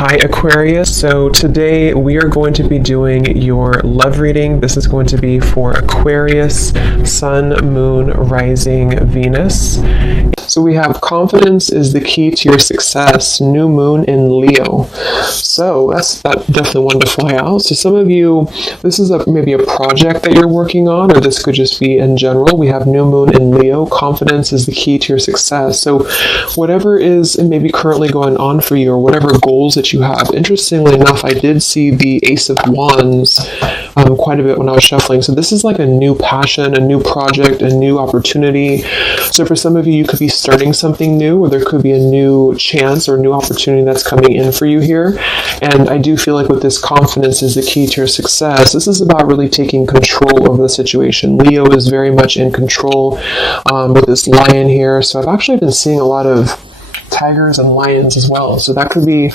Hi Aquarius, so today we are going to be doing your love reading. This is going to be for Aquarius, Sun, Moon, Rising, Venus. So we have confidence is the key to your success, new moon in Leo. So that's definitely one to fly out. So some of you, this is maybe a project that you're working on, or this could just be in general. We have new moon in Leo. Confidence is the key to your success. So whatever is maybe currently going on for you, or whatever goals that you have. Interestingly enough, I did see the Ace of Wands quite a bit when I was shuffling. So this is like a new passion, a new project, a new opportunity. So for some of you, you could be starting something new, or there could be a new chance or new opportunity that's coming in for you here. And I do feel like with this confidence is the key to your success. This is about really taking control over the situation. Leo is very much in control with this lion here. So I've actually been seeing a lot of tigers and lions as well. So that could be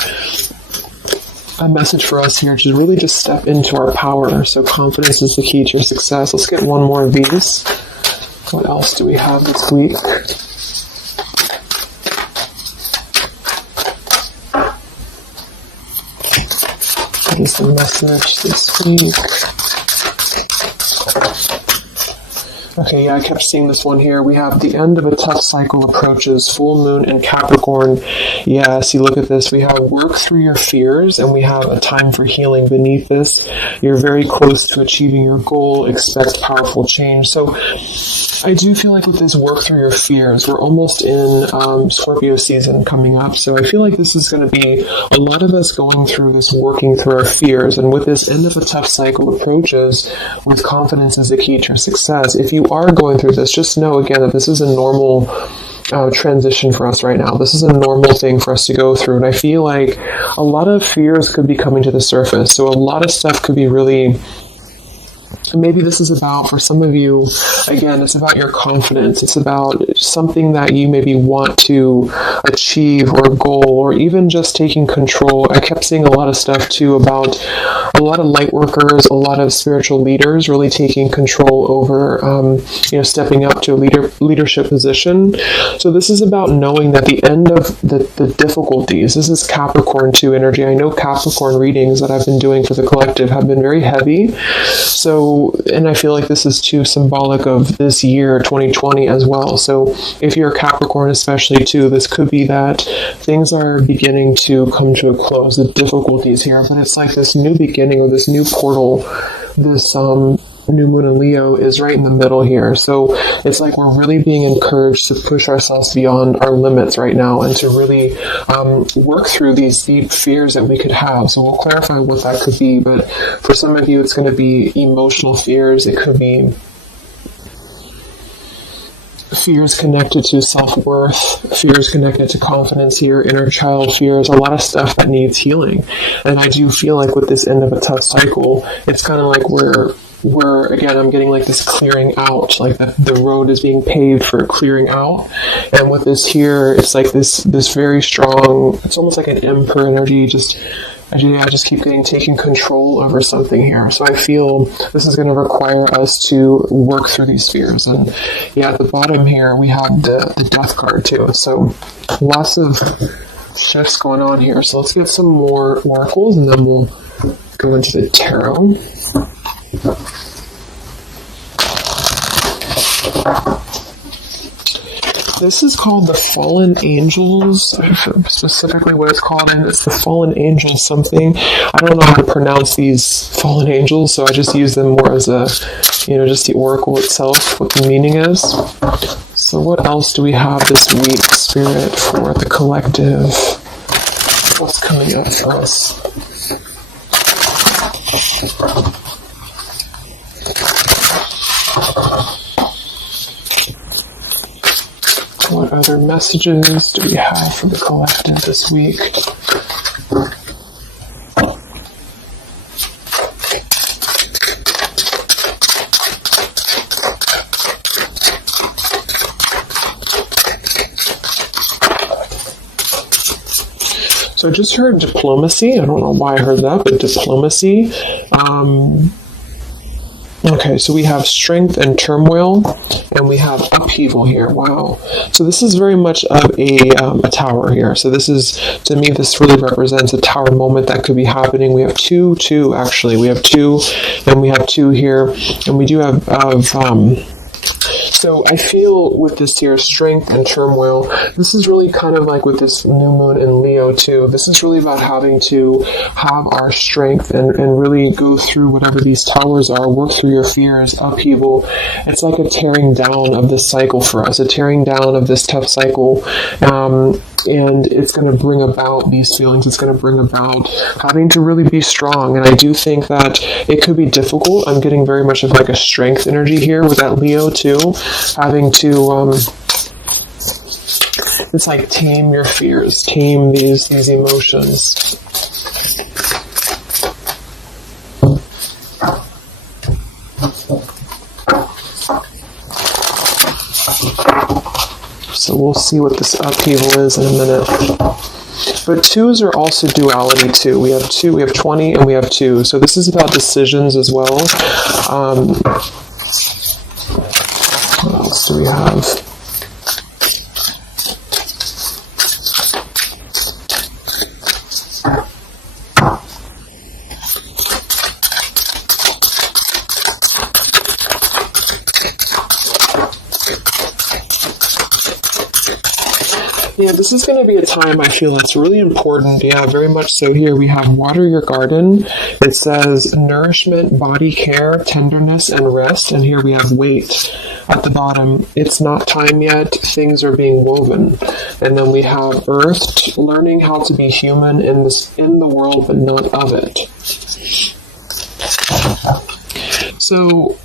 a message for us here to really just step into our power. So confidence is the key to your success. Let's get one more of these. What else do we have this week? What is the message this week? Okay, yeah, I kept seeing this one here. We have the end of a tough cycle approaches, full moon in Capricorn. Yeah, see, look at this. We have work through your fears, and we have a time for healing beneath this. You're very close to achieving your goal. Expect powerful change. So I do feel like with this work through your fears, we're almost in Scorpio season coming up. So I feel like this is going to be a lot of us going through this working through our fears. And with this end of a tough cycle approaches, with confidence is the key to your success. If you are going through this, just know again that this is a normal transition for us right now. This is a normal thing for us to go through. And I feel like a lot of fears could be coming to the surface. So a lot of stuff could be really... Maybe this is about, for some of you, again, it's about your confidence. It's about something that you maybe want to achieve or goal, or even just taking control. I kept seeing a lot of stuff too about a lot of light workers, a lot of spiritual leaders really taking control over, stepping up to a leadership position. So this is about knowing that the end of the difficulties, this is Capricorn 2 energy. I know Capricorn readings that I've been doing for the collective have been very heavy. So, and I feel like this is too symbolic of this year, 2020 as well. So if you're a Capricorn especially too, this could be that things are beginning to come to a close, the difficulties here, but it's like this new beginning or this new portal, this new moon in Leo is right in the middle here. So it's like we're really being encouraged to push ourselves beyond our limits right now and to really work through these deep fears that we could have. So we'll clarify what that could be, but for some of you it's going to be emotional fears. It could be fears connected to self-worth, fears connected to confidence here, inner child fears, a lot of stuff that needs healing. And I do feel like with this end of a tough cycle, it's kind of like we're again, I'm getting like this clearing out, like the road is being paved for clearing out. And with this here, it's like this very strong, it's almost like an emperor energy, I just keep taking control over something here. So I feel this is going to require us to work through these fears. And yeah, at the bottom here, we have the death card too. So lots of shifts going on here. So let's get some more oracles and then we'll go into the tarot. This is called the Fallen Angels, specifically what it's called, and it's the Fallen Angel something. I don't know how to pronounce these Fallen Angels, so I just use them more as a, just the oracle itself, what the meaning is. So what else do we have this week, Spirit, for the collective? What's coming up for us? What other messages do we have for the collective this week? So I just heard diplomacy. I don't know why I heard that, but diplomacy. Okay, so we have strength and turmoil, and we have upheaval here. Wow. So this is very much of a tower here. So this is, to me, this really represents a tower moment that could be happening. We have two, actually. We have two, and we have two here, and we do have so I feel with this here, strength and turmoil, this is really kind of like with this new moon in Leo too. This is really about having to have our strength and really go through whatever these towers are, work through your fears, upheaval. It's like a tearing down of this cycle for us, a tearing down of this tough cycle. And it's going to bring about these feelings. It's going to bring about having to really be strong. And I do think that it could be difficult. I'm getting very much of like a strength energy here with that Leo too. Having to, it's like tame your fears, tame these emotions. So we'll see what this upheaval is in a minute. But twos are also duality too. We have 2, we have 20, and we have 2. So this is about decisions as well. What else do we have? Yeah, this is going to be a time I feel that's really important. Yeah, very much so. Here we have water your garden. It says nourishment, body care, tenderness, and rest. And here we have wait at the bottom. It's not time yet. Things are being woven. And then we have earth, learning how to be human in the world, but not of it. So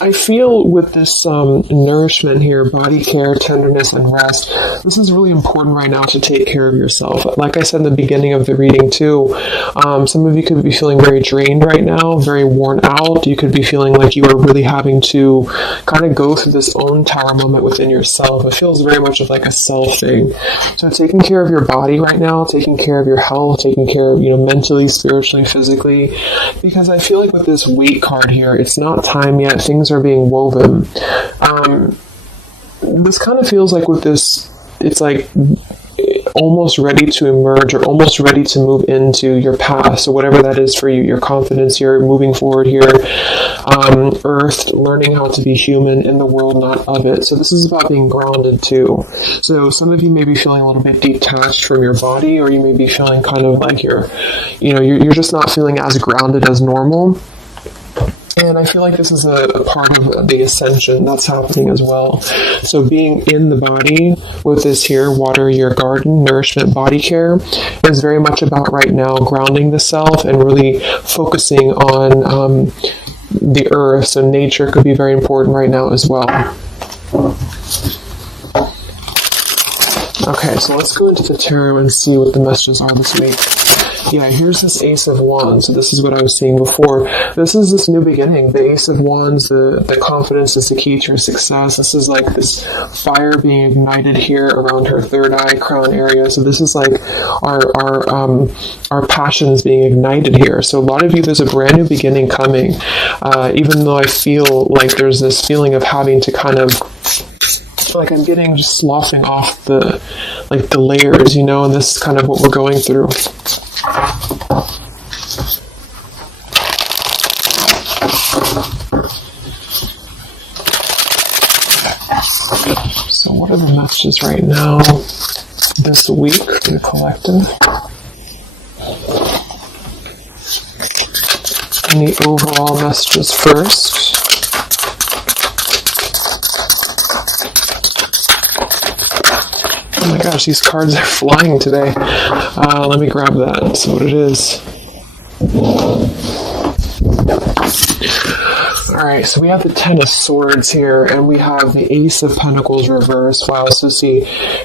I feel with this nourishment here, body care, tenderness, and rest, this is really important right now to take care of yourself. Like I said in the beginning of the reading too, some of you could be feeling very drained right now, very worn out. You could be feeling like you are really having to kind of go through this own tower moment within yourself. It feels very much of like a self thing. So taking care of your body right now, taking care of your health, taking care of, mentally, spiritually, physically, because I feel like with this weight card here, it's not time yet. Things are being woven. This kind of feels like with this, it's like almost ready to emerge or almost ready to move into your path. So whatever that is for you, your confidence, you're moving forward here. Earth, learning how to be human in the world, not of it. So this is about being grounded too. So some of you may be feeling a little bit detached from your body, or you may be feeling kind of like you're just not feeling as grounded as normal. And I feel like this is a part of the ascension that's happening as well. So being in the body with this here, water your garden, nourishment, body care, is very much about right now grounding the self and really focusing on the earth. So nature could be very important right now as well. Okay, so let's go into the tarot and see what the messages are this week. Yeah, here's this Ace of Wands. So this is what I was seeing before. This is this new beginning. The Ace of Wands, the confidence is the key to your success. This is like this fire being ignited here around her third eye crown area. So this is like our passions being ignited here. So a lot of you, there's a brand new beginning coming. Even though I feel like there's this feeling of having to kind of, like I'm getting just sloughing off the layers, and this is kind of what we're going through. So what are the messages right now this week for the collective? Any overall messages first? Oh my gosh, these cards are flying today. Let me grab that, see what it is. Alright, so we have the Ten of Swords here, and we have the Ace of Pentacles reversed. Wow, so see,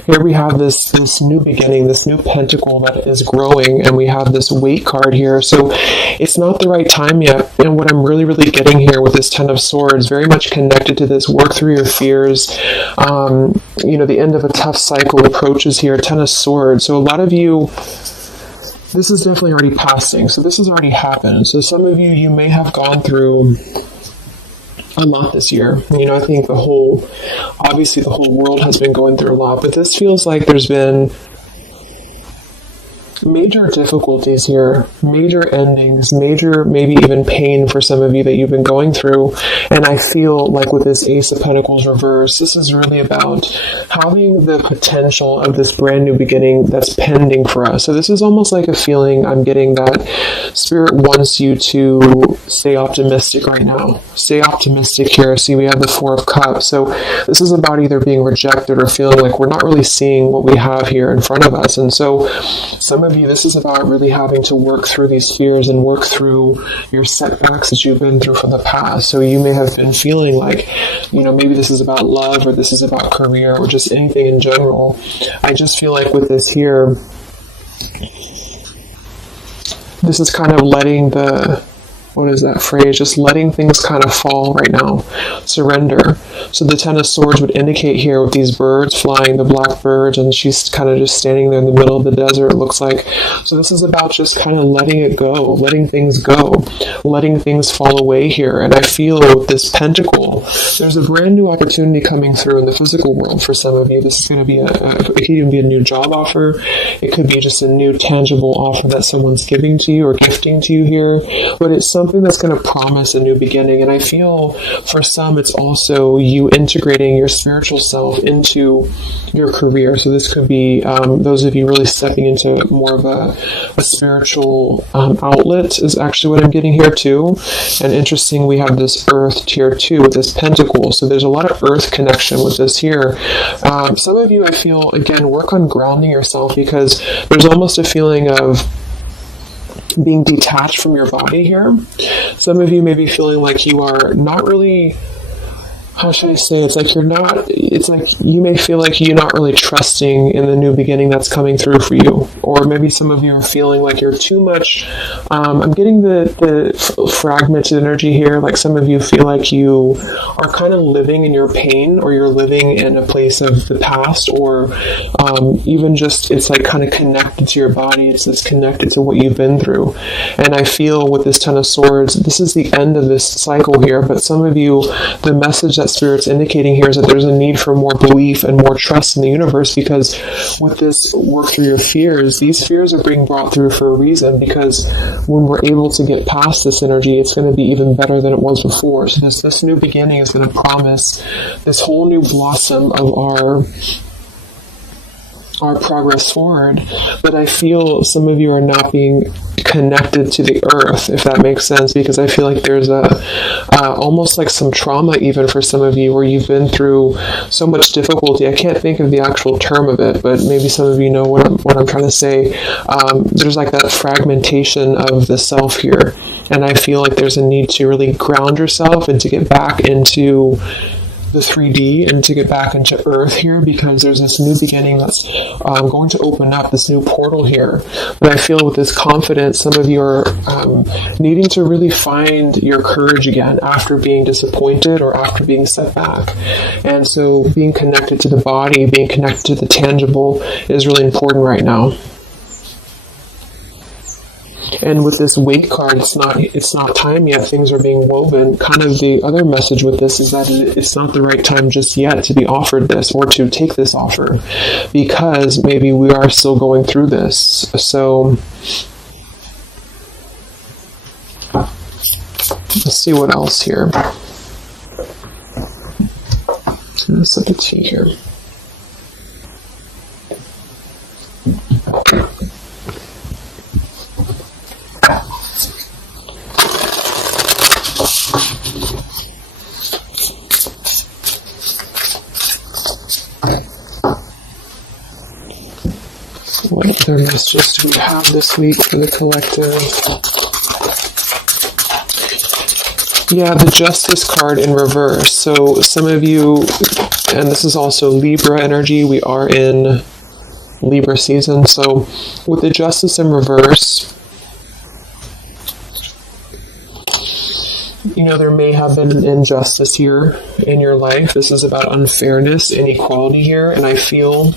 here we have this new beginning, this new pentacle that is growing, and we have this weight card here. So it's not the right time yet. And what I'm really, really getting here with this Ten of Swords, very much connected to this, work through your fears. The end of a tough cycle approaches here, Ten of Swords. So a lot of you, this is definitely already passing. So this has already happened. So some of you, you may have gone through a lot this year. I think obviously the whole world has been going through a lot, but this feels like there's been major difficulties here, major endings, major maybe even pain for some of you that you've been going through. And I feel like with this Ace of Pentacles reverse, this is really about having the potential of this brand new beginning that's pending for us. So this is almost like a feeling I'm getting that Spirit wants you to stay optimistic right now. Stay optimistic here. See, we have the Four of Cups. So this is about either being rejected or feeling like we're not really seeing what we have here in front of us. And so some of you, this is about really having to work through these fears and work through your setbacks that you've been through from the past. So you may have been feeling like, maybe this is about love, or this is about career, or just anything in general. I just feel like with this here, this is kind of letting what is that phrase? Just letting things kind of fall right now. Surrender. So the Ten of Swords would indicate here with these birds flying, the black birds, and she's kind of just standing there in the middle of the desert, it looks like. So this is about just kind of letting it go, letting things go, letting things fall away here. And I feel with this Pentacle, there's a brand new opportunity coming through in the physical world for some of you. This is going to be it could even be a new job offer. It could be just a new tangible offer that someone's giving to you or gifting to you here. But it's something that's going to promise a new beginning. And I feel for some, it's also you integrating your spiritual self into your career. So this could be those of you really stepping into more of a spiritual outlet is actually what I'm getting here too. And interesting, we have this Earth here too with this Pentacle. So there's a lot of Earth connection with this here. Some of you, I feel, again, work on grounding yourself, because there's almost a feeling of being detached from your body here. Some of you may be feeling like you are not really, how should I say, it's like you may feel like you're not really trusting in the new beginning that's coming through for you. Or maybe some of you are feeling like you're too much, I'm getting the fragmented energy here, like some of you feel like you are kind of living in your pain, or you're living in a place of the past, or even just, it's like kind of connected to your body, it's connected to what you've been through. And I feel with this Ten of Swords, this is the end of this cycle here, but some of you, the message that Spirit's indicating here is that there's a need for more belief and more trust in the universe, because with this work through your fears, these fears are being brought through for a reason, because when we're able to get past this energy, it's going to be even better than it was before. So this new beginning is going to promise this whole new blossom of our progress forward. But I feel some of you are not being connected to the earth, if that makes sense, because I feel like there's almost like some trauma even for some of you, where you've been through so much difficulty. I can't think of the actual term of it, but maybe some of you know what I'm trying to say. There's like that fragmentation of the self here, and I feel like there's a need to really ground yourself and to get back into the 3D and to get back into Earth here, because there's this new beginning that's going to open up, this new portal here. But I feel with this confidence, some of you are needing to really find your courage again after being disappointed or after being set back. And so being connected to the body, being connected to the tangible is really important right now. And with this Wait card, it's not time yet. Things are being woven. Kind of the other message with this is that it's not the right time just yet to be offered this or to take this offer, because maybe we are still going through this. So let's see what else here. Let's set the tea here. What other messages do we have this week for the collective? Yeah, the Justice card in reverse. So some of you, and this is also Libra energy, we are in Libra season. So with the Justice in reverse, there may have been an injustice here in your life. This is about unfairness, inequality here, and I feel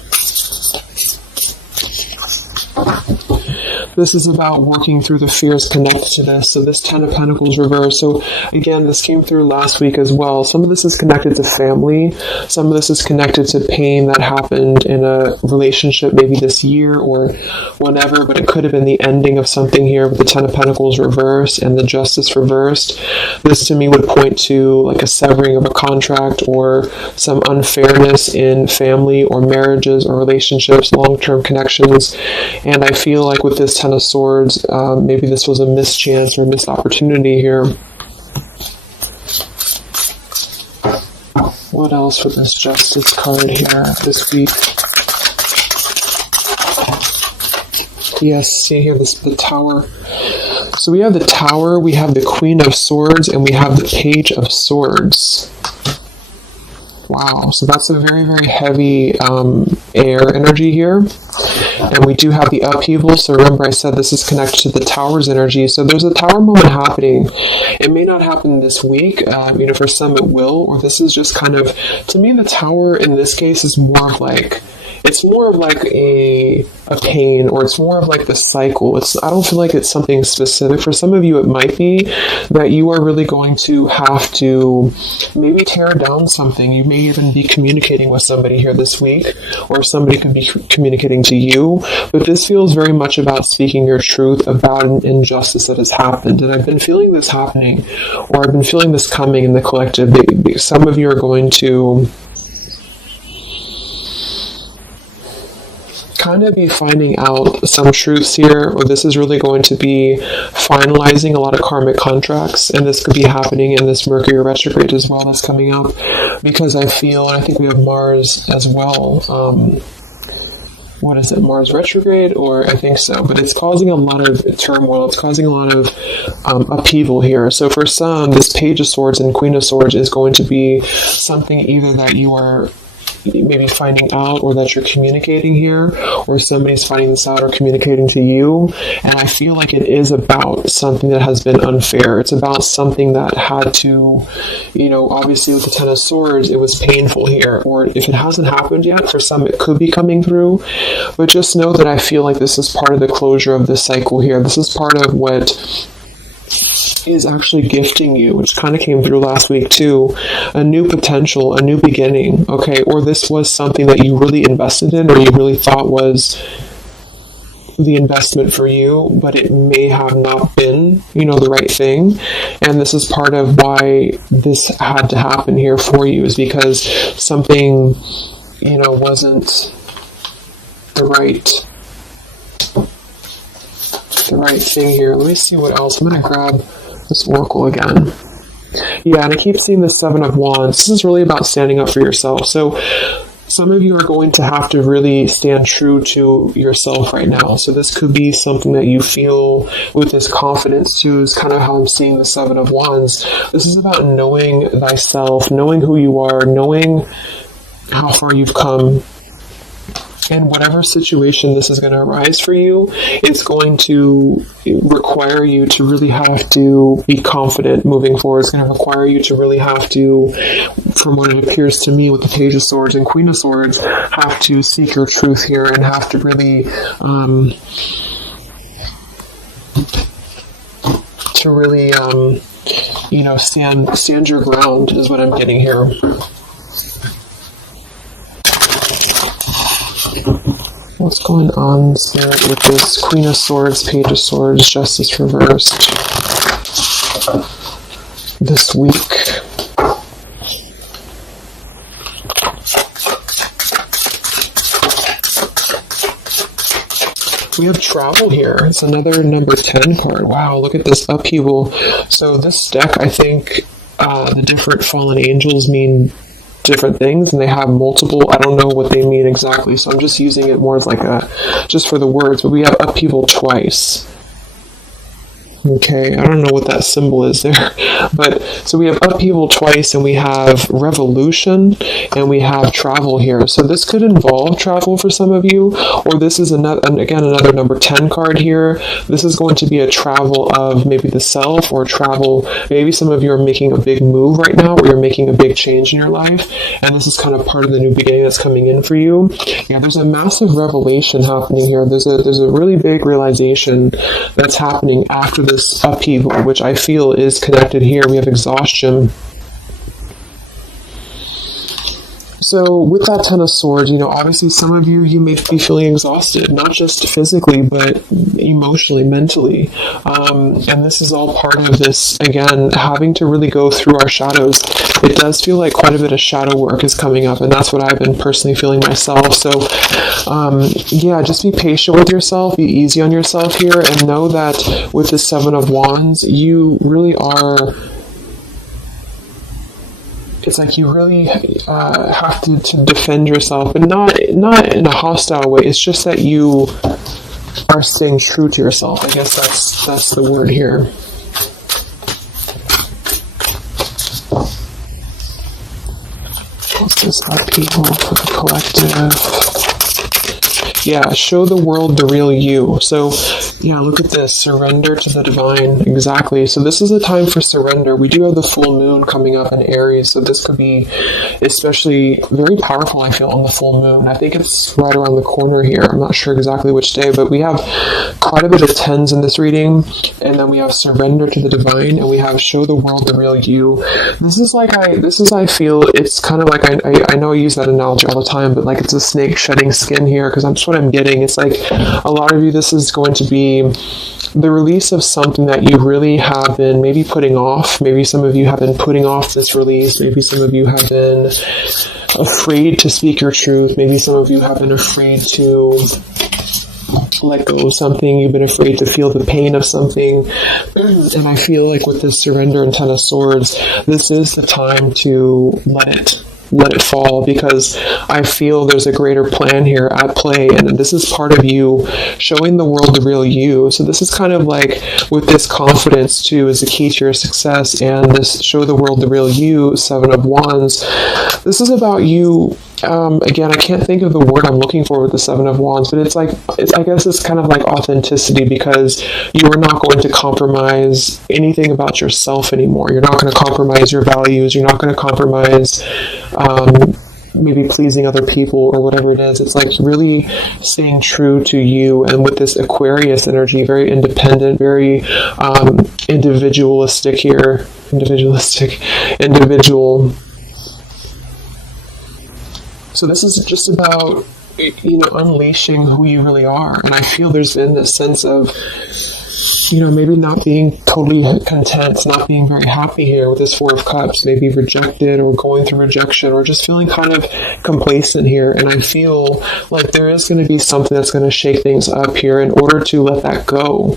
This is about working through the fears connected to this. So this 10 of Pentacles reversed. So again, this came through last week as well. Some of this is connected to family. Some of this is connected to pain that happened in a relationship maybe this year or whenever, but it could have been the ending of something here with the 10 of Pentacles reversed and the Justice reversed. This to me would point to like a severing of a contract or some unfairness in family or marriages or relationships, long-term connections. And I feel like with this 10 of Swords, maybe this was a mischance or missed opportunity here. What else with this Justice card here this week? Yes, see here, the Tower. So we have the Tower, we have the Queen of Swords, and we have the Page of Swords. Wow, so that's a very, very heavy air energy here. And we do have the upheaval. So remember I said this is connected to the Tower's energy. So there's a Tower moment happening. It may not happen this week. For some it will. Or this is just kind of, to me the Tower in this case is more of like, it's more of like a pain, or it's more of like the cycle. I don't feel like it's something specific. For some of you, it might be that you are really going to have to maybe tear down something. You may even be communicating with somebody here this week, or somebody could be communicating to you. But this feels very much about speaking your truth about an injustice that has happened. And I've been feeling this happening, or I've been feeling this coming in the collective. Some of you are going to kind of be finding out some truths here, or this is really going to be finalizing a lot of karmic contracts, and this could be happening in this Mercury retrograde as well that's coming up, because I feel, and I think we have Mars as well, what is it, Mars retrograde, or I think so, but it's causing a lot of turmoil, it's causing a lot of upheaval here. So for some, this Page of Swords and Queen of Swords is going to be something either that you are maybe finding out, or that you're communicating here, or somebody's finding this out or communicating to you. And I feel like it is about something that has been unfair. It's about something that had to, obviously with the 10 of Swords, it was painful here. Or if it hasn't happened yet, for some it could be coming through. But just know that I feel like this is part of the closure of this cycle here. This is part of what is actually gifting you, which kind of came through last week too, a new potential, a new beginning, okay? Or this was something that you really invested in, or you really thought was the investment for you, but it may have not been, the right thing. And this is part of why this had to happen here for you, is because something, wasn't the right thing here. Let me see what else. I'm going to grab this Oracle again. Yeah, and I keep seeing the 7 of Wands. This is really about standing up for yourself. So some of you are going to have to really stand true to yourself right now. So this could be something that you feel with this confidence too, is kind of how I'm seeing the 7 of Wands. This is about knowing thyself, knowing who you are, knowing how far you've come. And whatever situation this is going to arise for you, it's going to require you to really have to be confident moving forward. It's going to require you to really have to, from what it appears to me with the Page of Swords and Queen of Swords, have to seek your truth here and have to really, stand your ground is what I'm getting here. What's going on, Spirit, with this Queen of Swords, Page of Swords, Justice reversed this week? We have travel here. It's another number 10 card. Wow, look at this upheaval. So this deck, I think the different fallen angels mean different things, and they have multiple, I don't know what they mean exactly, so I'm just using it more as like just for the words, but we have upheaval twice. Okay, I don't know what that symbol is there, but so we have upheaval twice, and we have revolution, and we have travel here. So this could involve travel for some of you, or this is another number 10 card here. This is going to be a travel of maybe the self, or travel. Maybe some of you are making a big move right now, or you're making a big change in your life, and this is kind of part of the new beginning that's coming in for you. Yeah, there's a massive revelation happening here. There's a really big realization that's happening after this upheaval, which I feel is connected here. We have exhaustion. So with that 10 of swords, obviously some of you may be feeling exhausted, not just physically, but emotionally, mentally. And this is all part of this, again, having to really go through our shadows. It does feel like quite a bit of shadow work is coming up, and that's what I've been personally feeling myself. So, yeah, just be patient with yourself, be easy on yourself here, and know that with the 7 of Wands, you really are... It's like you really have to defend yourself, but not in a hostile way. It's just that you are staying true to yourself. I guess that's the word here. What's this upheaval for the collective? Yeah, show the world the real you. So, yeah, look at this. Surrender to the divine. Exactly. So this is a time for surrender. We do have the full moon coming up in Aries, so this could be especially very powerful, I feel, on the full moon. I think it's right around the corner here. I'm not sure exactly which day, but we have quite a bit of 10s in this reading, and then we have surrender to the divine, and we have show the world the real you. I feel, it's kind of like, I know I use that analogy all the time, but like it's a snake shedding skin here, because that's what I'm getting. It's like a lot of you, this is going to be the release of something that you really have been maybe putting off. Maybe some of you have been putting off this release. Maybe some of you have been afraid to speak your truth. Maybe some of you have been afraid to let go of something. You've been afraid to feel the pain of something. And I feel like with this surrender and 10 of swords, this is the time to let it fall, because I feel there's a greater plan here at play, and this is part of you showing the world the real you. So this is kind of like, with this confidence too is the key to your success, and this show the world the real you, 7 of Wands. This is about you. Again, I can't think of the word I'm looking for with the 7 of Wands, but I guess it's kind of like authenticity, because you are not going to compromise anything about yourself anymore. You're not going to compromise your values. You're not going to compromise maybe pleasing other people or whatever it is. It's like really staying true to you. And with this Aquarius energy, very independent, very individualistic here. Individual. So this is just about, unleashing who you really are. And I feel there's been this sense of, maybe not being totally content, not being very happy here with this 4 of Cups, maybe rejected or going through rejection, or just feeling kind of complacent here. And I feel like there is going to be something that's going to shake things up here in order to let that go,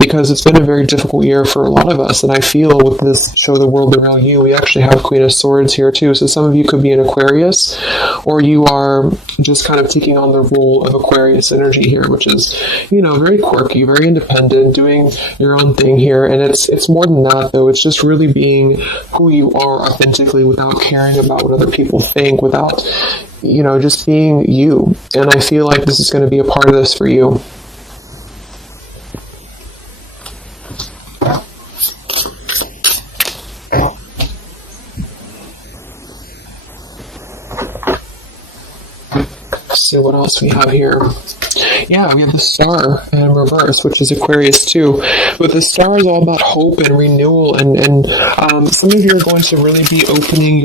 because it's been a very difficult year for a lot of us. And I feel with this show the world the real you, we actually have Queen of Swords here too. So some of you could be an Aquarius, or you are just kind of taking on the role of Aquarius energy here, which is, very quirky, very independent, doing your own thing here. And it's more than that, though. It's just really being who you are authentically, without caring about what other people think, without, just being you. And I feel like this is going to be a part of this for you. Let's see what else we have here. Yeah, we have the Star in reverse, which is Aquarius too. But the Star is all about hope and renewal, and some of you are going to really be opening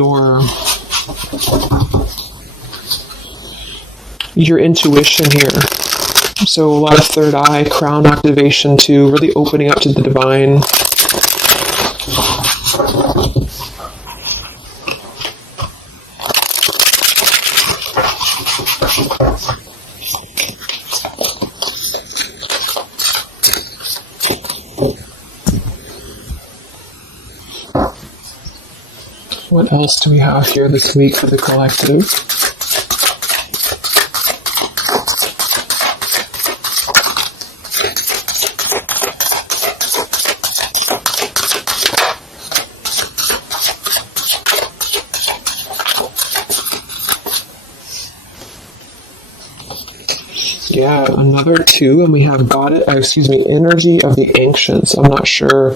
your intuition here. So a lot of third eye, crown activation too, really opening up to the divine. What else do we have here this week for the collective? Yeah, another 2, and we have energy of the ancients. I'm not sure.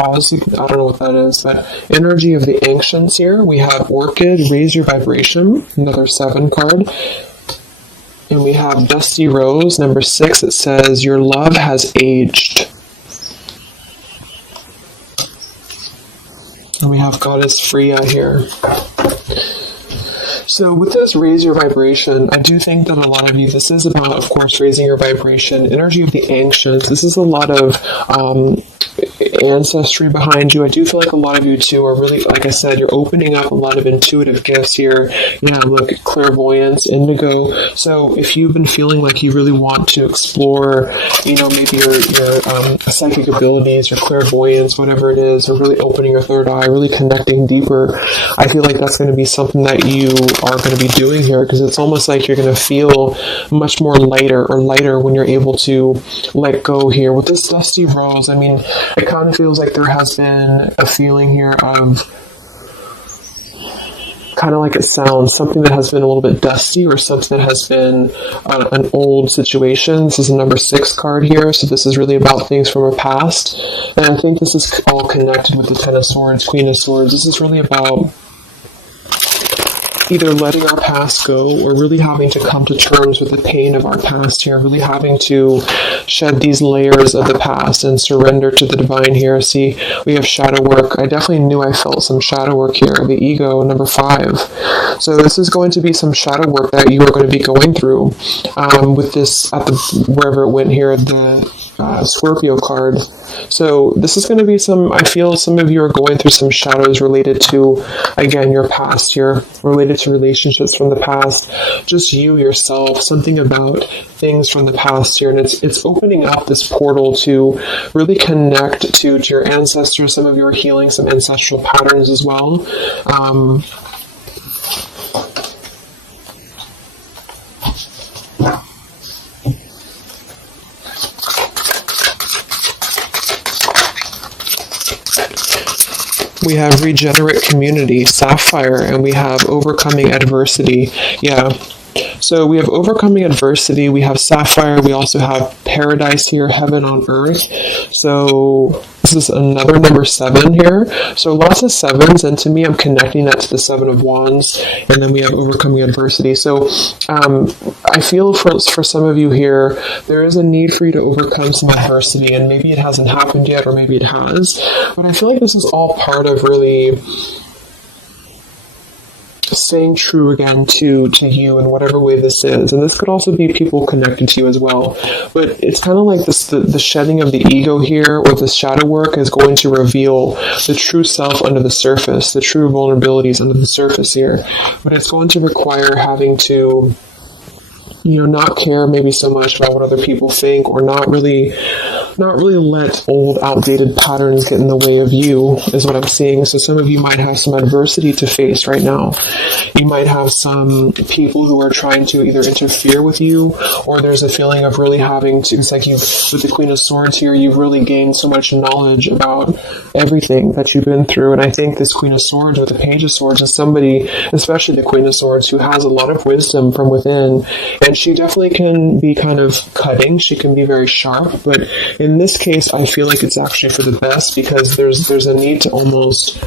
Honestly, I don't know what that is, but energy of the ancients here. We have orchid, raise your vibration, another 7 card. And we have dusty rose, number 6. It says, your love has aged. And we have Goddess Freya here. So with this raise your vibration, I do think that a lot of you, this is about, of course, raising your vibration, energy of the ancients. This is a lot of ancestry behind you. I do feel like a lot of you too are really, like I said, you're opening up a lot of intuitive gifts here. Yeah, look, clairvoyance, indigo. So if you've been feeling like you really want to explore, maybe your psychic abilities, your clairvoyance, whatever it is, or really opening your third eye, really connecting deeper, I feel like that's going to be something that you are going to be doing here, because it's almost like you're going to feel much more lighter when you're able to let go here. With this dusty rose, I mean, it kind of feels like there has been a feeling here of, kind of like it sounds, something that has been a little bit dusty, or something that has been an old situation. This is a number 6 card here, so this is really about things from our past. And I think this is all connected with the Ten of Swords, Queen of Swords. This is really about either letting our past go, or really having to come to terms with the pain of our past here, really having to shed these layers of the past and surrender to the divine here. See, we have shadow work. I definitely knew I felt some shadow work here. The ego, number 5. So this is going to be some shadow work that you are going to be going through with this, wherever it went here, the Scorpio card. So this is going to be I feel some of you are going through some shadows related to, again, your past here, related to relationships from the past, just you yourself, something about things from the past here. And it's opening up this portal to really connect to your ancestors. Some of you are healing some ancestral patterns as well. We have regenerate community, sapphire, and we have overcoming adversity. Yeah. So we have overcoming adversity, we have sapphire, we also have paradise here, heaven on earth. So this is another number 7 here. So lots of 7s, and to me, I'm connecting that to the 7 of Wands, and then we have overcoming adversity. So I feel for some of you here, there is a need for you to overcome some adversity, and maybe it hasn't happened yet, or maybe it has. But I feel like this is all part of really staying true again to you in whatever way this is. And this could also be people connected to you as well. But it's kind of like this, the shedding of the ego here, or the shadow work, is going to reveal the true self under the surface, the true vulnerabilities under the surface here. But it's going to require having to, not care maybe so much about what other people think, or not really let old, outdated patterns get in the way of you, is what I'm seeing. So some of you might have some adversity to face right now. You might have some people who are trying to either interfere with you, or there's a feeling of really having to, it's like with the Queen of Swords here, you've really gained so much knowledge about everything that you've been through. And I think this Queen of Swords with the Page of Swords is somebody, especially the Queen of Swords, who has a lot of wisdom from within. And she definitely can be kind of cutting. She can be very sharp, but in this case, I feel like it's actually for the best, because there's a need to almost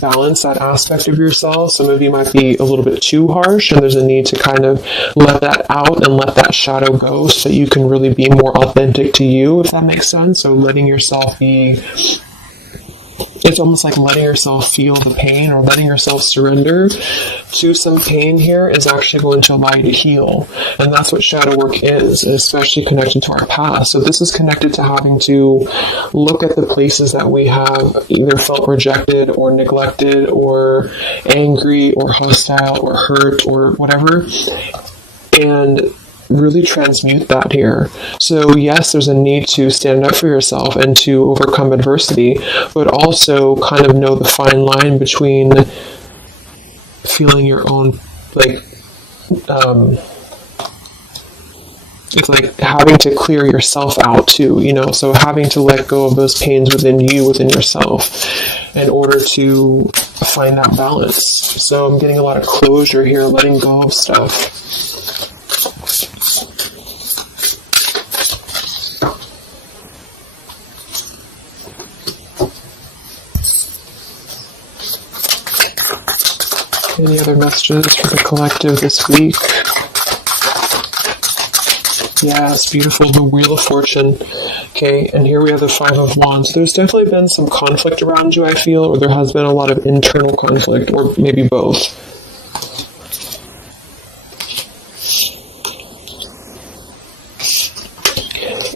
balance that aspect of yourself. Some of you might be a little bit too harsh, and there's a need to kind of let that out and let that shadow go, so that you can really be more authentic to you, if that makes sense. So letting yourself be, it's almost like letting yourself feel the pain, or letting yourself surrender to some pain here is actually going to allow you to heal. And that's what shadow work is, especially connected to our past. So this is connected to having to look at the places that we have either felt rejected, or neglected, or angry, or hostile, or hurt, or whatever, and really transmute that here. So yes, there's a need to stand up for yourself and to overcome adversity, but also kind of know the fine line between feeling your own, it's like having to clear yourself out too, so having to let go of those pains within you, within yourself, in order to find that balance. So I'm getting a lot of closure here, letting go of stuff. Any other messages for the collective this week? Yes, beautiful. The Wheel of Fortune. Okay, and here we have the Five of Wands. There's definitely been some conflict around you, I feel, or there has been a lot of internal conflict, or maybe both.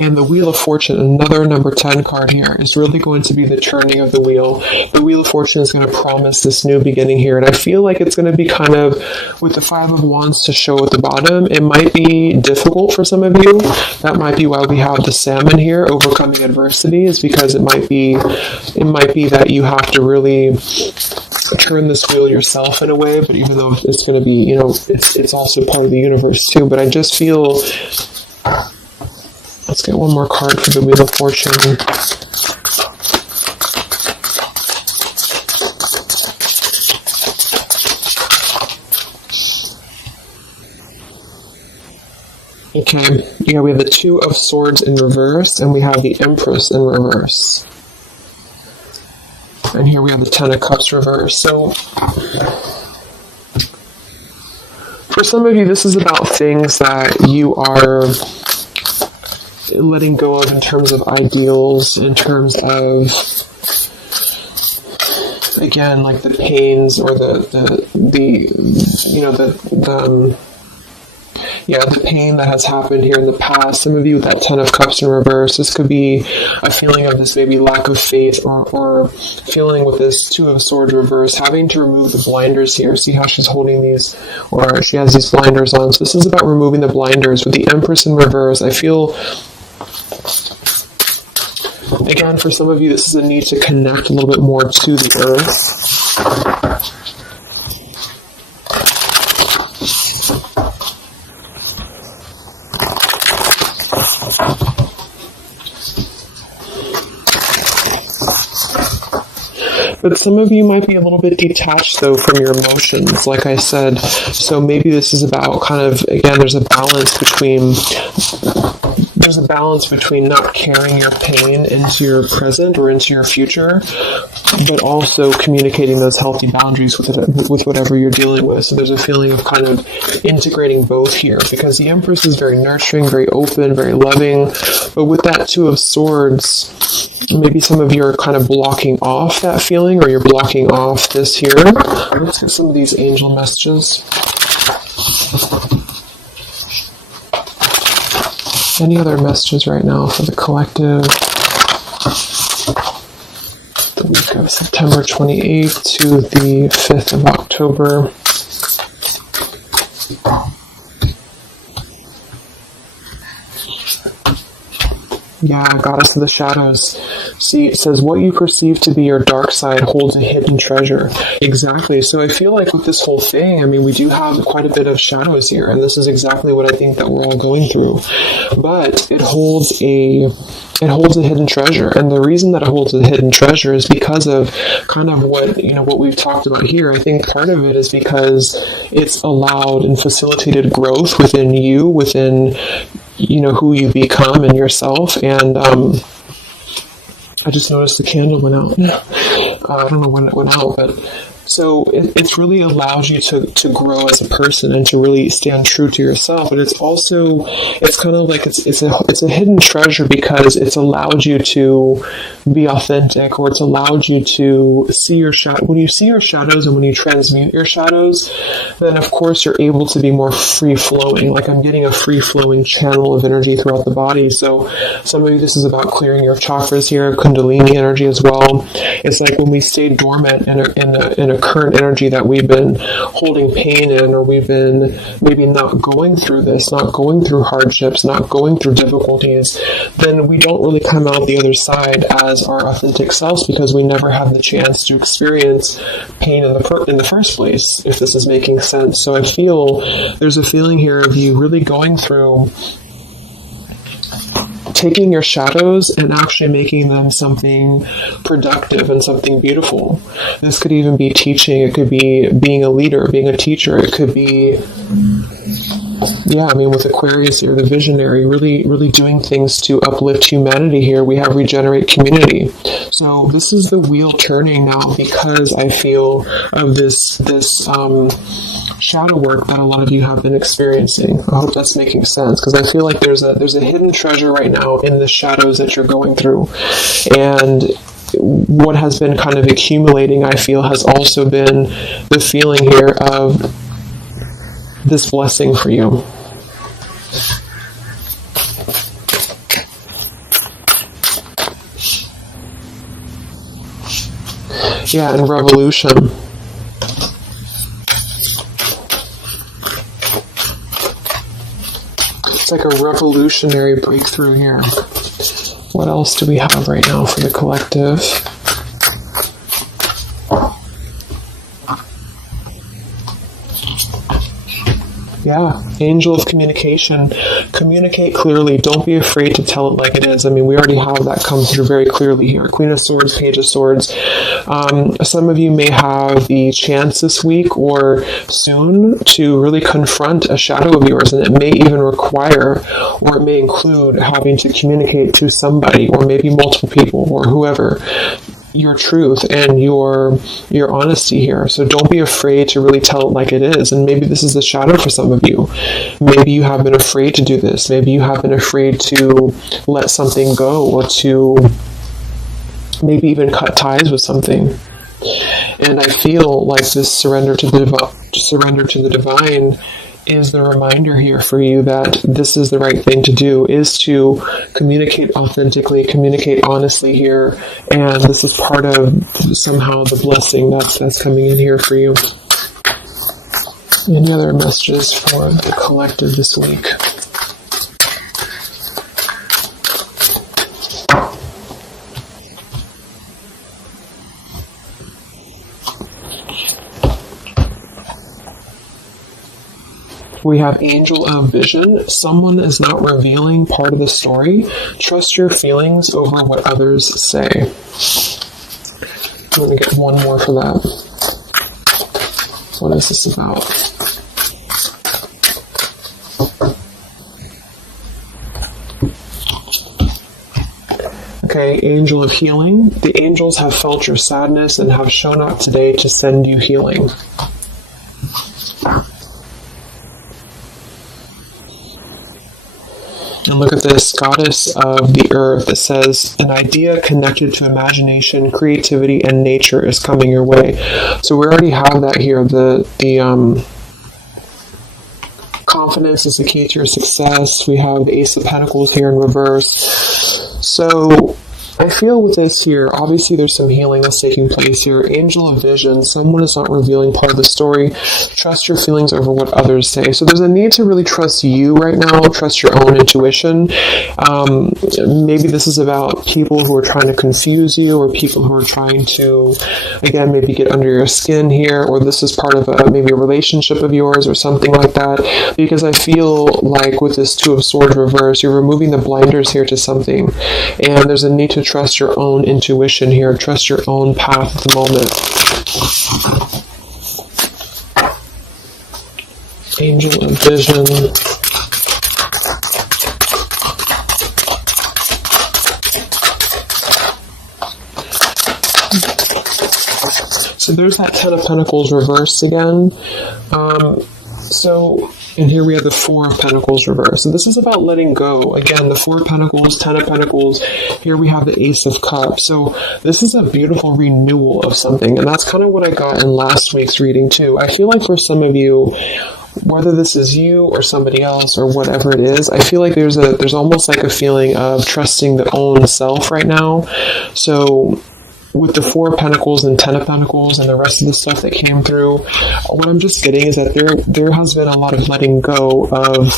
And the Wheel of Fortune, another number 10 card here, is really going to be the turning of the wheel. The Wheel of Fortune is going to promise this new beginning here. And I feel like it's going to be kind of, with the Five of Wands to show at the bottom, it might be difficult for some of you. That might be why we have the Salmon here, overcoming adversity, is because it might be that you have to really turn this wheel yourself in a way. But even though it's going to be, it's also part of the universe too. But I just feel... Let's get one more card for the Wheel of Fortune. Okay, yeah, we have the Two of Swords in reverse, and we have the Empress in reverse. And here we have the Ten of Cups reverse. So, for some of you, this is about things that you are letting go of in terms of ideals, in terms of, again, like the pains or the pain that has happened here in the past. Some of you with that Ten of Cups in reverse, this could be a feeling of this maybe lack of faith, or feeling with this Two of Swords reverse, having to remove the blinders here. See how she's holding these, or she has these blinders on. So this is about removing the blinders. With the Empress in reverse, I feel, again, for some of you, this is a need to connect a little bit more to the earth. But some of you might be a little bit detached, though, from your emotions, like I said. So maybe this is about kind of, again, there's a balance between not carrying your pain into your present or into your future, but also communicating those healthy boundaries with whatever you're dealing with. So there's a feeling of kind of integrating both here, because the Empress is very nurturing, very open, very loving. But with that Two of Swords, maybe some of you are kind of blocking off that feeling, or you're blocking off this here. Let's get some of these angel messages. Any other messages right now for the collective? The week of September 28th to the 5th of October. Yeah, Goddess of the Shadows. See, it says, what you perceive to be your dark side holds a hidden treasure. Exactly. So I feel like with this whole thing, I mean, we do have quite a bit of shadows here, and this is exactly what I think that we're all going through. But it holds a hidden treasure, and the reason that it holds a hidden treasure is because of kind of what we've talked about here. I think part of it is because it's allowed and facilitated growth within you, within who you become and yourself. And I just noticed the candle went out. I don't know when it went out, but so it's really allows you to grow as a person and to really stand true to yourself. But it's kind of like it's a hidden treasure because it's allowed you to be authentic, or it's allowed you to see your shadow. When you see your shadows and when you transmute your shadows, then of course you're able to be more free flowing. Like I'm getting a free flowing channel of energy throughout the body. So some of you, this is about clearing your chakras here, Kundalini energy as well. It's like when we stay dormant in a current energy that we've been holding pain in, or we've been maybe not going through this, not going through hardships, not going through difficulties, then we don't really come out the other side as our authentic selves, because we never have the chance to experience pain in the first place, if this is making sense. So I feel there's a feeling here of you really going through taking your shadows and actually making them something productive and something beautiful. This could even be teaching, it could be being a leader, being a teacher, it could be Yeah, I mean, with Aquarius here, the visionary, really doing things to uplift humanity here. We have regenerate community. So this is the wheel turning now, because I feel of this shadow work that a lot of you have been experiencing. I hope that's making sense, because I feel like there's a hidden treasure right now in the shadows that you're going through. And what has been kind of accumulating, I feel, has also been the feeling here of this blessing for you. Yeah, and revolution. It's like a revolutionary breakthrough here. What else do we have right now for the collective? Yeah, angel of communication. Communicate clearly. Don't be afraid to tell it like it is. I mean, we already have that come through very clearly here. Queen of Swords, Page of Swords. Some of you may have the chance this week or soon to really confront a shadow of yours, and it may even require, or it may include, having to communicate to somebody, or maybe multiple people, or whoever, your truth and your honesty here. So don't be afraid to really tell it like it is. And maybe this is the shadow for some of you. Maybe you have been afraid to do this. Maybe you have been afraid to let something go, or to maybe even cut ties with something. And I feel like this surrender to the divine is the reminder here for you that this is the right thing to do, is to communicate authentically, communicate honestly here, and this is part of somehow the blessing that's coming in here for you. Any other messages for the collective this week? We have Angel of Vision. Someone is not revealing part of the story. Trust your feelings over what others say. I'm going to get one more for that. What is this about? Okay, Angel of Healing. The angels have felt your sadness and have shown up today to send you healing. And look at this, Goddess of the Earth. It says, an idea connected to imagination, creativity, and nature is coming your way. So we already have that here. The confidence is the key to your success. We have the Ace of Pentacles here in reverse. So I feel with this here, obviously there's some healing that's taking place here. Angel of Vision, someone is not revealing part of the story. Trust your feelings over what others say. So there's a need to really trust you right now, trust your own intuition. Maybe this is about people who are trying to confuse you, or people who are trying to, again, maybe get under your skin here, or this is part of maybe a relationship of yours or something like that. Because I feel like with this Two of Swords reverse, you're removing the blinders here to something. And there's a need to trust your own intuition here. Trust your own path at the moment. Angel of Vision. So there's that Ten of Pentacles reversed again. And here we have the Four of Pentacles reversed. So this is about letting go. Again, the Four of Pentacles, Ten of Pentacles. Here we have the Ace of Cups. So this is a beautiful renewal of something. And that's kind of what I got in last week's reading too. I feel like for some of you, whether this is you or somebody else or whatever it is, I feel like there's almost like a feeling of trusting the own self right now. So with the Four of Pentacles and Ten of Pentacles and the rest of the stuff that came through, what I'm just getting is that there has been a lot of letting go of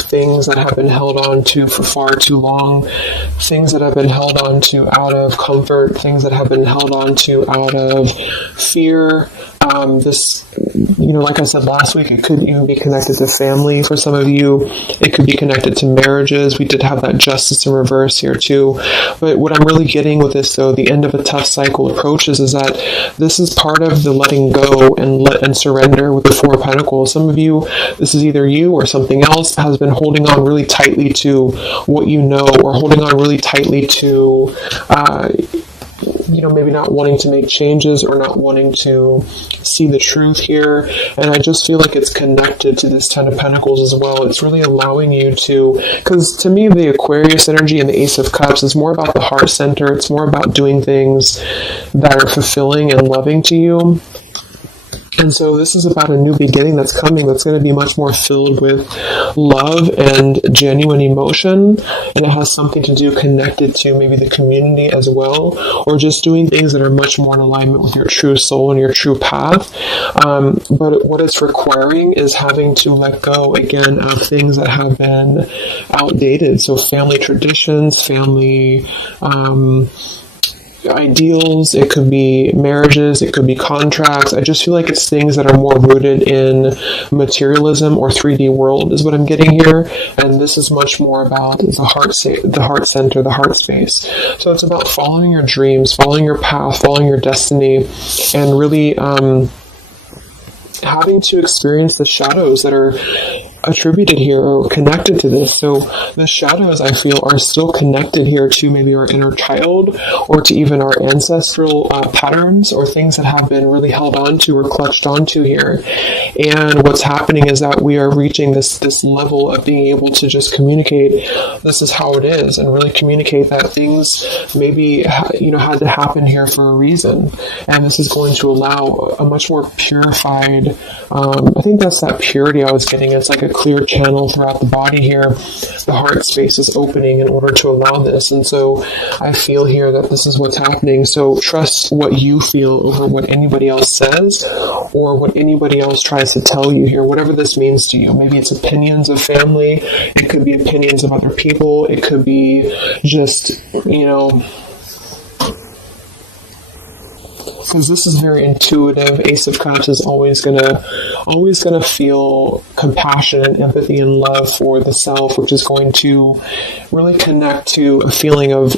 things that have been held on to for far too long, things that have been held on to out of comfort, things that have been held on to out of fear. like I said last week, it could even be connected to family for some of you. It could be connected to marriages. We did have that justice in reverse here too. But what I'm really getting with this, though, the end of a tough cycle approaches, is that this is part of the letting go and surrender with the Four of Pentacles. Some of you, this is either you or something else, has been holding on really tightly to what you know, or holding on really tightly to maybe not wanting to make changes or not wanting to see the truth here. And I just feel like it's connected to this Ten of Pentacles as well. It's really allowing you to, because to me, the Aquarius energy and the Ace of Cups is more about the heart center. It's more about doing things that are fulfilling and loving to you. And so this is about a new beginning that's coming, that's going to be much more filled with love and genuine emotion. And it has something to do connected to maybe the community as well, or just doing things that are much more in alignment with your true soul and your true path. But what it's requiring is having to let go again of things that have been outdated. So family traditions, family ideals, it could be marriages, it could be contracts. I just feel like it's things that are more rooted in materialism or 3D world is what I'm getting here. And this is much more about the heart center, the heart space. So it's about following your dreams, following your path, following your destiny, and really having to experience the shadows that are attributed here or connected to this. So the shadows, I feel, are still connected here to maybe our inner child, or to even our ancestral patterns, or things that have been really held onto or clutched onto here. And what's happening is that we are reaching this level of being able to just communicate, this is how it is, and really communicate that things maybe had to happen here for a reason. And this is going to allow a much more purified, I think that's that purity I was getting. It's like a clear channel throughout the body here. The heart space is opening in order to allow this. And so I feel here that this is what's happening. So trust what you feel over what anybody else says or what anybody else tries to tell you here, whatever this means to you. Maybe it's opinions of family, it could be opinions of other people, it could be just, because this is very intuitive. Ace of Cups is always gonna feel compassion and empathy and love for the self, which is going to really connect to a feeling of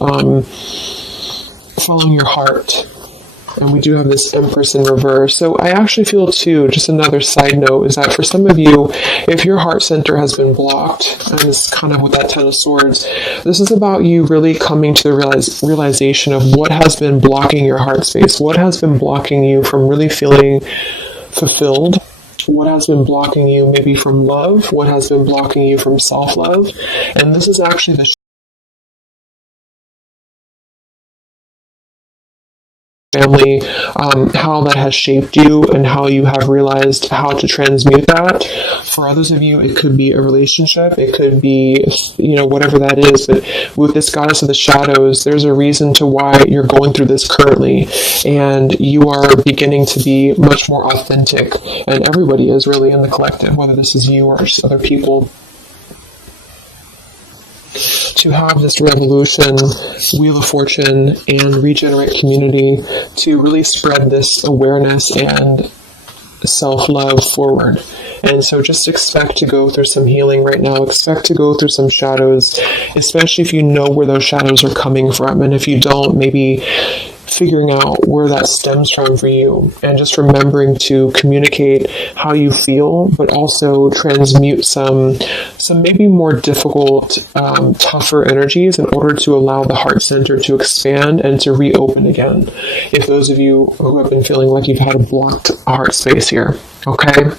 following your heart. And we do have this Empress in reverse. So I actually feel too, just another side note, is that for some of you, if your heart center has been blocked, and this is kind of with that Ten of Swords, this is about you really coming to the realization of what has been blocking your heart space, what has been blocking you from really feeling fulfilled, what has been blocking you maybe from love, what has been blocking you from self-love. And this is actually the family, how that has shaped you and how you have realized how to transmute that. For others of you, it could be a relationship, it could be, whatever that is. But with this Goddess of the Shadows, there's a reason to why you're going through this currently, and you are beginning to be much more authentic, and everybody is really in the collective, whether this is you or just other people. To have this revolution, Wheel of Fortune, and Regenerate Community to really spread this awareness and self-love forward. And so just expect to go through some healing right now. Expect to go through some shadows, especially if you know where those shadows are coming from. And if you don't, maybe figuring out where that stems from for you, and just remembering to communicate how you feel, but also transmute some maybe more difficult, tougher energies in order to allow the heart center to expand and to reopen again. If those of you who have been feeling like you've had a blocked heart space here, okay?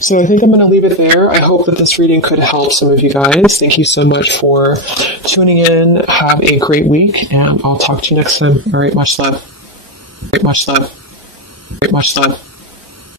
So I think I'm going to leave it there. I hope that this reading could help some of you guys. Thank you so much for tuning in. Have a great week, and I'll talk to you next time. All right, much love. Much love. Much love.